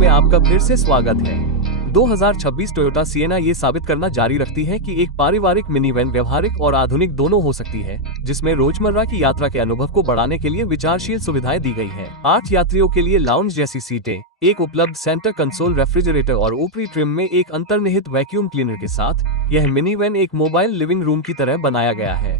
में आपका फिर से स्वागत है। 2026 टोयोटा सिएना ये साबित करना जारी रखती है कि एक पारिवारिक मिनीवैन व्यवहारिक और आधुनिक दोनों हो सकती है, जिसमें रोजमर्रा की यात्रा के अनुभव को बढ़ाने के लिए विचारशील सुविधाएं दी गई हैं। 8 यात्रियों के लिए लाउंज जैसी सीटें, एक उपलब्ध सेंटर कंसोल, रेफ्रिजरेटर और ऊपरी ट्रिम में एक अंतर्निहित वैक्यूम क्लीनर के साथ यह मिनीवैन एक मोबाइल लिविंग रूम की तरह बनाया गया है।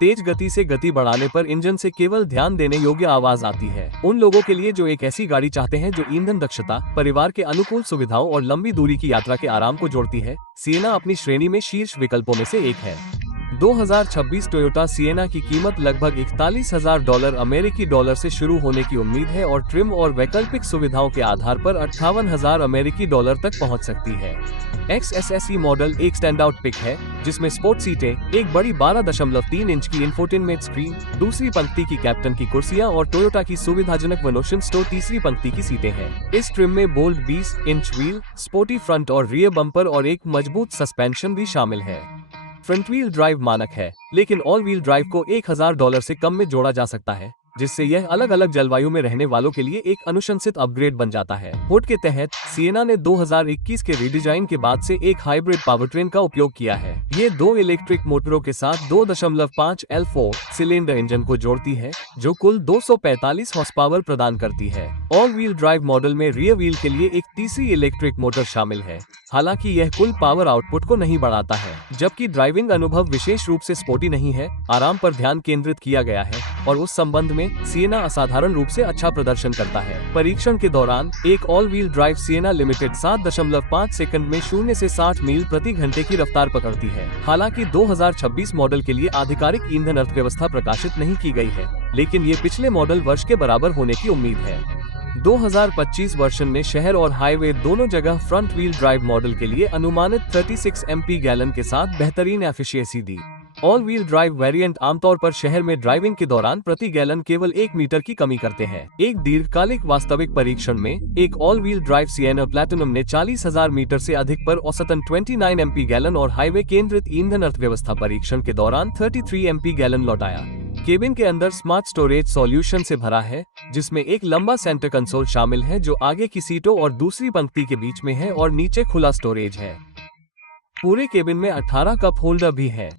तेज गति से गति बढ़ाने पर इंजन से केवल ध्यान देने योग्य आवाज आती है। उन लोगों के लिए जो एक ऐसी गाड़ी चाहते हैं जो ईंधन दक्षता, परिवार के अनुकूल सुविधाओं और लंबी दूरी की यात्रा के आराम को जोड़ती है, सिएना अपनी श्रेणी में शीर्ष विकल्पों में से एक है। 2026 टोयोटा सिएना की कीमत लगभग $41,000 अमेरिकी डॉलर से शुरू होने की उम्मीद है और ट्रिम और वैकल्पिक सुविधाओं के आधार पर $58,000 अमेरिकी डॉलर तक पहुंच सकती है। XSSE मॉडल एक स्टैंड आउट पिक है, जिसमें स्पोर्ट सीटें, एक बड़ी 12.3 इंच की इंफोटेनमेंट स्क्रीन, दूसरी पंक्ति की कैप्टन की कुर्सियां और टोयोटा की सुविधाजनक वनोशन स्टो तीसरी पंक्ति की सीटें हैं। इस ट्रिम में bold 20 inch wheel, sporty front और रियर बम्पर और एक मजबूत सस्पेंशन भी शामिल है। फ्रंट व्हील ड्राइव मानक है, लेकिन ऑल व्हील ड्राइव को $1,000 से कम में जोड़ा जा सकता है, जिससे यह अलग अलग जलवायु में रहने वालों के लिए एक अनुशंसित अपग्रेड बन जाता है। हुड के तहत सिएना ने 2021 के रीडिजाइन के बाद से एक हाइब्रिड पावरट्रेन का उपयोग किया है। ये 2 इलेक्ट्रिक मोटरों के साथ 2.5 L4 सिलेंडर इंजन को जोड़ती है, जो कुल 245 हॉर्स पावर प्रदान करती है। ऑल व्हील ड्राइव मॉडल में रियर व्हील के लिए एक तीसरी इलेक्ट्रिक मोटर शामिल है, हालांकि यह कुल पावर आउटपुट को नहीं बढ़ाता है। जबकि ड्राइविंग अनुभव विशेष रूप से स्पोर्टी नहीं है, आराम पर ध्यान केंद्रित किया गया है और उस संबंध में सिएना असाधारण रूप से अच्छा प्रदर्शन करता है। परीक्षण के दौरान एक all wheel drive Sienna limited 7.5 second में 0 से 60 मील प्रति घंटे की रफ्तार पकड़ती है। हालांकि 2026 मॉडल के लिए आधिकारिक ईंधन अर्थव्यवस्था प्रकाशित नहीं की गई है, लेकिन ये पिछले मॉडल वर्ष के बराबर होने की उम्मीद है। 2025 वर्षन ने शहर और हाईवे दोनों जगह फ्रंट व्हील ड्राइव मॉडल के लिए अनुमानित 36 MP गैलन के साथ बेहतरीन एफिशिएंसी दी। ऑल व्हील ड्राइव वेरिएंट आमतौर पर शहर में ड्राइविंग के दौरान प्रति गैलन केवल 1 मीटर की कमी करते हैं। एक दीर्घकालिक वास्तविक परीक्षण में एक all wheel drive Sienna platinum ने 40,000 मीटर से अधिक पर औसतन 29 MP गैलन और हाईवे केंद्रित ईंधन अर्थव्यवस्था परीक्षण के दौरान 33 MP गैलन लौटाया। केबिन के अंदर स्मार्ट स्टोरेज सॉल्यूशन से भरा है, जिसमें एक लंबा सेंटर कंसोल शामिल है जो आगे की सीटों और दूसरी पंक्ति के बीच में है और नीचे खुला स्टोरेज है। पूरे केबिन में 18 कप होल्डर भी है।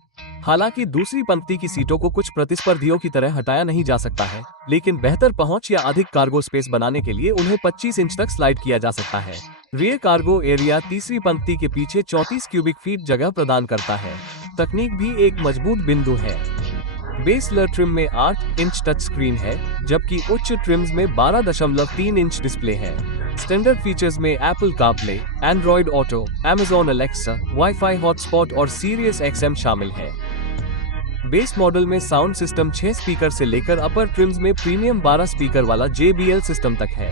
हालांकि दूसरी पंक्ति की सीटों को कुछ प्रतिस्पर्धियों की तरह हटाया नहीं जा सकता है, लेकिन बेहतर पहुंच या अधिक कार्गो स्पेस बनाने के लिए उन्हें 25 इंच तक स्लाइड किया जा सकता है। रियर कार्गो एरिया तीसरी पंक्ति के पीछे 34 क्यूबिक फीट जगह प्रदान करता है। तकनीक भी एक मजबूत बिंदु है। बेस लेयर ट्रिम में 8 इंच टच स्क्रीन है, जबकि उच्च ट्रिम्स में 12.3 इंच डिस्प्ले है। स्टैंडर्ड फीचर्स में Apple CarPlay, Android auto, Amazon Alexa, wifi hotspot और सीरियस XM शामिल है। बेस मॉडल में साउंड सिस्टम 6 स्पीकर से लेकर अपर ट्रिम्स में प्रीमियम 12 स्पीकर वाला JBL सिस्टम तक है।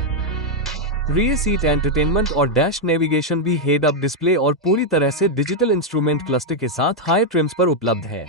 रियर सीट एंटरटेनमेंट और डैश नेविगेशन भी हेड अप डिस्प्ले और पूरी तरह से डिजिटल इंस्ट्रूमेंट क्लस्टर के साथ हाई ट्रिम्स पर उपलब्ध है।